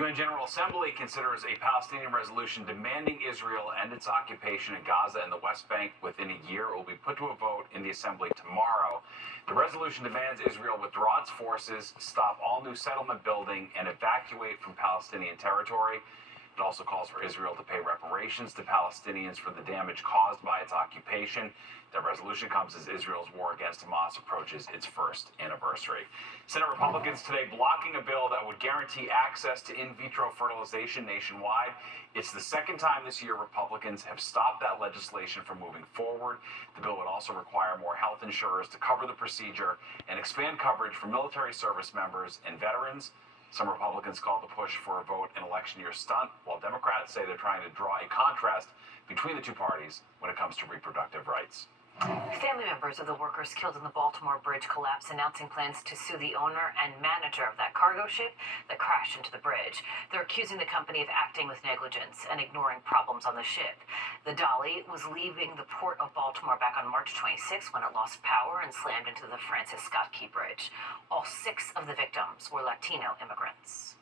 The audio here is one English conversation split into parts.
UN General Assembly considers a Palestinian resolution demanding Israel end its occupation of Gaza and the West Bank within a year. It will be put to a vote in the Assembly tomorrow. The resolution demands Israel withdraw its forces, stop all new settlement building, and evacuate from Palestinian territory. It also calls for Israel to pay reparations to Palestinians for the damage caused by its occupation. The resolution comes as Israel's war against Hamas approaches its first anniversary. Senate Republicans today blocking a bill that would guarantee access to in vitro fertilization nationwide. It's the second time this year Republicans have stopped that legislation from moving forward. The bill would also require more health insurers to cover the procedure and expand coverage for military service members and veterans. Some Republicans call the push for a vote an election year stunt, while Democrats say they're trying to draw a contrast between the two parties when it comes to reproductive rights. Family members of the workers killed in the Baltimore bridge collapse announcing plans to sue the owner and manager of that cargo ship that crashed into the bridge. They're accusing the company of acting with negligence and ignoring problems on the ship. The Dolly was leaving the port of Baltimore back on March 26 when it lost power and slammed into the Francis Scott Key Bridge. All 6 of the victims were Latino immigrants.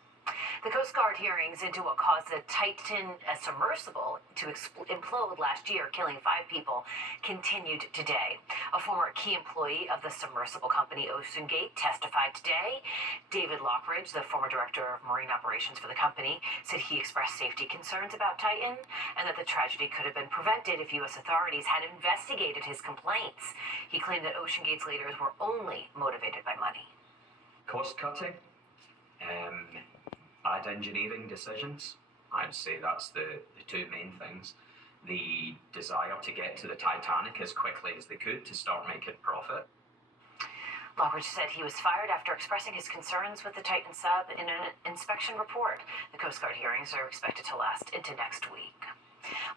The Coast Guard hearings into what caused the Titan submersible to implode last year, killing 5 people, continued today. A former key employee of the submersible company OceanGate testified today. David Lockridge, the former director of marine operations for the company, said he expressed safety concerns about Titan and that the tragedy could have been prevented if U.S. authorities had investigated his complaints. He claimed that OceanGate's leaders were only motivated by money. Cost cutting, bad engineering decisions. I'd say that's the 2 main things. The desire to get to the Titanic as quickly as they could to start making profit. Lockridge said he was fired after expressing his concerns with the Titan sub in an inspection report. The Coast Guard hearings are expected to last into next week.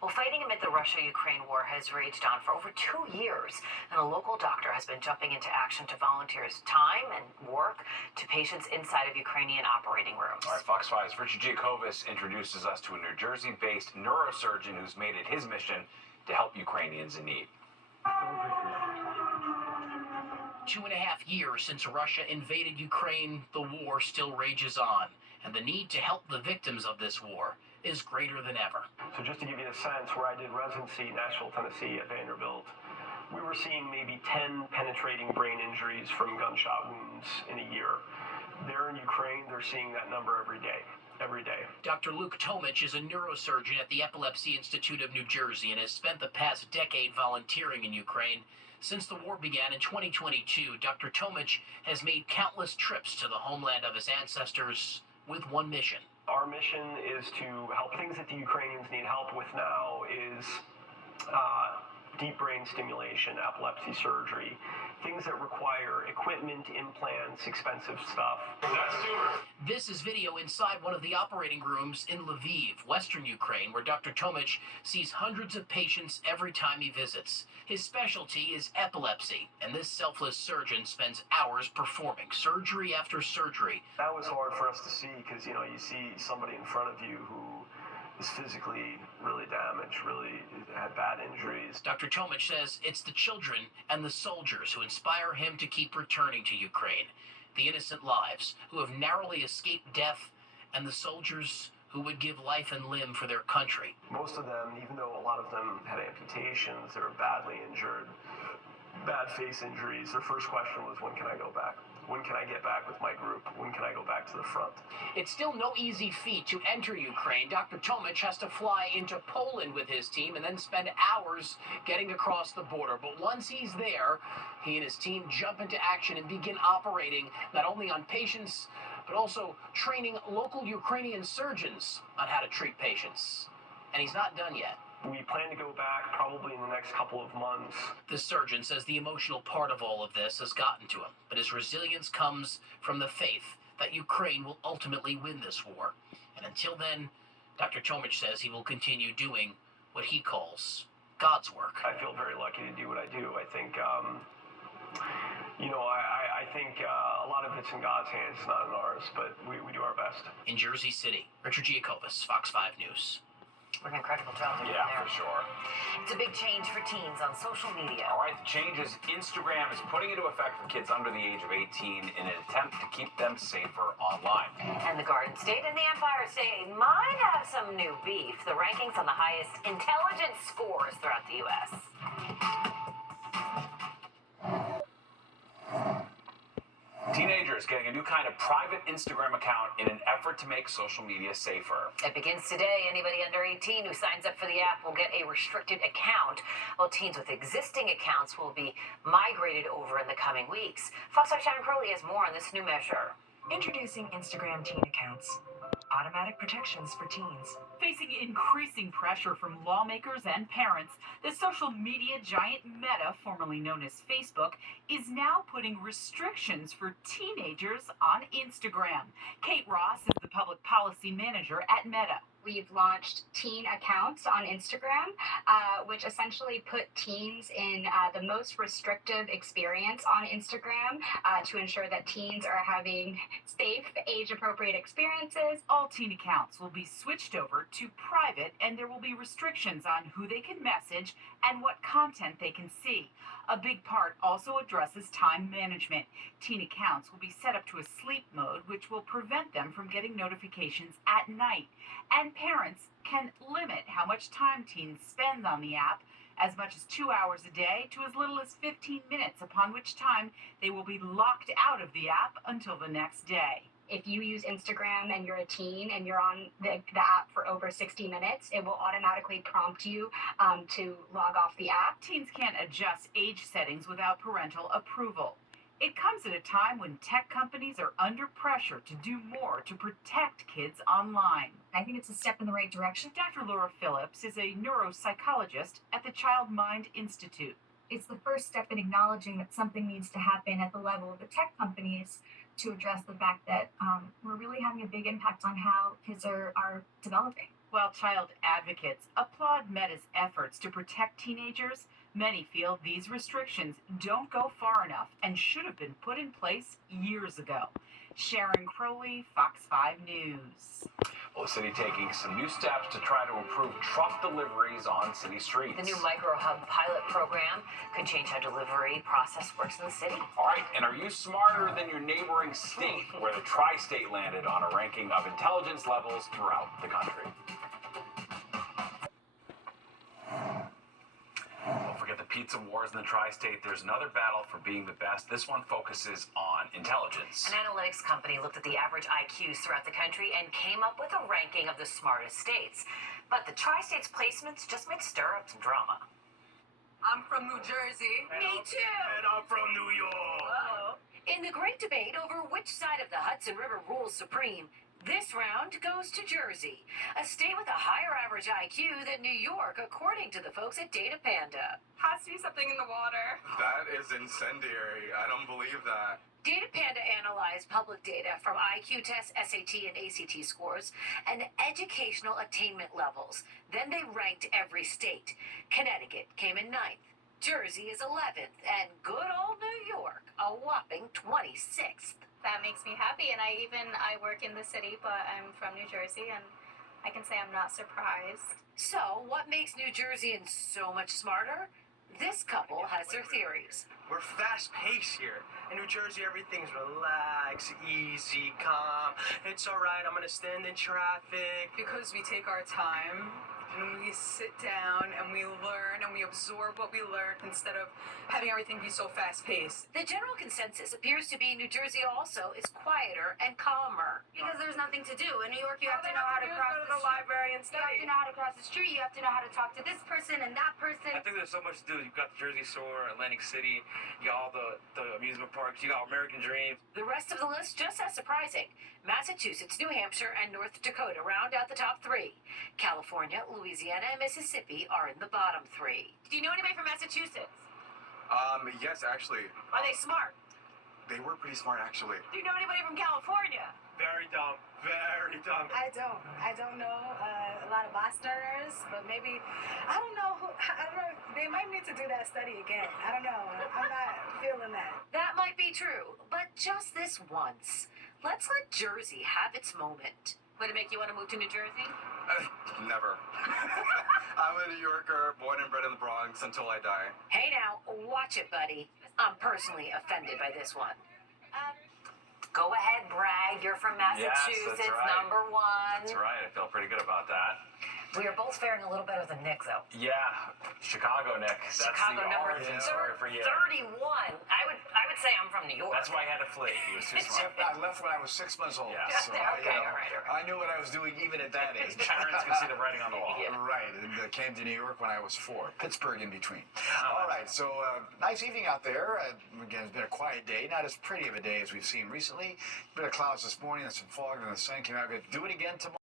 Well, fighting amid the Russia-Ukraine war has raged on for over 2 years, and a local doctor has been jumping into action to volunteer his time and work to patients inside of Ukrainian operating rooms. All right, Fox 5's Richard Giacobis introduces us to a New Jersey-based neurosurgeon who's made it his mission to help Ukrainians in need. 2.5 years since Russia invaded Ukraine, the war still rages on, and the need to help the victims of this war is greater than ever. So just to give you a sense, where I did residency in Nashville, Tennessee at Vanderbilt, we were seeing maybe 10 penetrating brain injuries from gunshot wounds in a year. There in Ukraine, they're seeing that number every day. Dr. Luke Tomich is a neurosurgeon at the Epilepsy Institute of New Jersey and has spent the past decade volunteering in Ukraine. Since the war began in 2022, Dr. Tomich has made countless trips to the homeland of his ancestors with one mission. Our mission is to help. Things that the Ukrainians need help with now is deep brain stimulation, epilepsy surgery, things that require equipment, implants, expensive stuff. This is video inside one of the operating rooms in Lviv, western Ukraine, where Dr. Tomich sees hundreds of patients every time he visits. His specialty is epilepsy, and this selfless surgeon spends hours performing surgery after surgery. That was hard for us to see because, you see somebody in front of you who is physically really damaged, really had bad injuries. Dr. Tomich says it's the children and the soldiers who inspire him to keep returning to Ukraine. The innocent lives who have narrowly escaped death, and the soldiers who would give life and limb for their country. Most of them, even though a lot of them had amputations, they were badly injured, bad face injuries, their first question was, when can I go back? When can I get back with my group? When can I go back to the front? It's still no easy feat to enter Ukraine. Dr. Tomich has to fly into Poland with his team and then spend hours getting across the border. But once he's there, he and his team jump into action and begin operating not only on patients, but also training local Ukrainian surgeons on how to treat patients. And he's not done yet. We plan to go back probably in the next couple of months. The surgeon says the emotional part of all of this has gotten to him, but his resilience comes from the faith that Ukraine will ultimately win this war. And until then, Dr. Tomich says he will continue doing what he calls God's work. I feel very lucky to do what I do. I think, I think a lot of it's in God's hands, not in ours, but we do our best. In Jersey City, Richard Giacobis, Fox 5 News. What an incredible job they're doing Yeah, there. for sure. It's a big change for teens on social media. All right, the change is Instagram is putting into effect for kids under the age of 18 in an attempt to keep them safer online. And the Garden State and the Empire State might have some new beef. The rankings on the highest intelligence scores throughout the U.S. Teenagers getting a new kind of private Instagram account in an effort to make social media safer. It begins today. Anybody under 18 who signs up for the app will get a restricted account, while teens with existing accounts will be migrated over in the coming weeks. Fox 5 Shannon Crowley has more on this new measure. Introducing Instagram teen accounts. Automatic protections for teens. Facing increasing pressure from lawmakers and parents, the social media giant Meta, formerly known as Facebook, is now putting restrictions for teenagers on Instagram. Kate Ross is the public policy manager at Meta. We've launched teen accounts on Instagram, which essentially put teens in the most restrictive experience on Instagram to ensure that teens are having safe, age-appropriate experiences. All teen accounts will be switched over to private, and there will be restrictions on who they can message and what content they can see. A big part also addresses time management. Teen accounts will be set up to a sleep mode, which will prevent them from getting notifications at night. And parents can limit how much time teens spend on the app, as much as 2 hours a day to as little as 15 minutes, upon which time they will be locked out of the app until the next day. If you use Instagram and you're a teen and you're on the app for over 60 minutes, it will automatically prompt you to log off the app. Teens can't adjust age settings without parental approval. It comes at a time when tech companies are under pressure to do more to protect kids online. I think it's a step in the right direction. Dr. Laura Phillips is a neuropsychologist at the Child Mind Institute. It's the first step in acknowledging that something needs to happen at the level of the tech companies to address the fact that we're really having a big impact on how kids are developing. While child advocates applaud Meta's efforts to protect teenagers, many feel these restrictions don't go far enough and should have been put in place years ago. Sharon Crowley, Fox 5 News. Well, the city taking some new steps to try to improve truck deliveries on city streets. The new Micro Hub pilot program could change how delivery process works in the city. All right, and are you smarter than your neighboring state, where the tri-state landed on a ranking of intelligence levels throughout the country? Don't forget the pizza wars in the tri-state. There's another battle for being the best. This one focuses on intelligence. An analytics company looked at the average IQs throughout the country and came up with a ranking of the smartest states. But the tri-state's placements just might stir up some drama. I'm from New Jersey. Me too. And I'm from New York. Uh-oh. In the great debate over which side of the Hudson River rules supreme, this round goes to Jersey, a state with a higher average IQ than New York, according to the folks at Data Panda. Has to be something in the water. That is incendiary. I don't believe that. Data Panda analyzed public data from IQ tests, SAT and ACT scores, and educational attainment levels. Then they ranked every state. Connecticut came in 9th. Jersey is 11th, and good old New York, a whopping 26th. That makes me happy, and I work in the city, but I'm from New Jersey, and I can say I'm not surprised. So, what makes New Jerseyans so much smarter? This couple has their theories. We're fast-paced here. In New Jersey, everything's relaxed, easy, calm. It's all right, I'm gonna stand in traffic. Because we take our time and we sit down and we learn and we absorb what we learn instead of having everything be so fast-paced. The general consensus appears to be New Jersey also is quieter and calmer. Because there's nothing to do. In New York, you have to know how to cross the library and You have study. to know how to cross the street. You have to know how to talk to this person and that person. I think there's so much to do. You've got the Jersey Shore, Atlantic City, you got all the amusement parks, you got American Dream. The rest of the list just as surprising. Massachusetts, New Hampshire, and North Dakota round out the top 3. California, Louisiana, and Mississippi are in the bottom 3. Do you know anybody from Massachusetts? Yes, actually. Are they smart? They were pretty smart, actually. Do you know anybody from California? Very dumb. Very dumb. I don't know a lot of Bostoners, but maybe, I don't know, they might need to do that study again. I don't know. I'm not feeling that. That might be true, but just this once. Let's let Jersey have its moment. Would it make you want to move to New Jersey? Never. I'm a New Yorker, born and bred in the Bronx until I die. Hey now, watch it, buddy. I'm personally offended by this one. Go ahead, brag. You're from Massachusetts, Yes, that's right. number one. That's right. I feel pretty good about that. We are both faring a little better than Nick, though. Yeah, Chicago, Nick. That's Chicago the number origin story for you. 31. I would say I'm from New York. That's why he had to flee. He was too smart. I left when I was 6 months old. Yeah. So Okay, all right. I knew what I was doing even at that age. Parents could see the writing on the wall. Yeah. Right, and came to New York when I was 4. Pittsburgh in between. All right, so nice evening out there. Again, it's been a quiet day. Not as pretty of a day as we've seen recently. Bit of clouds this morning and some fog, and the sun came out. We're going to do it again tomorrow.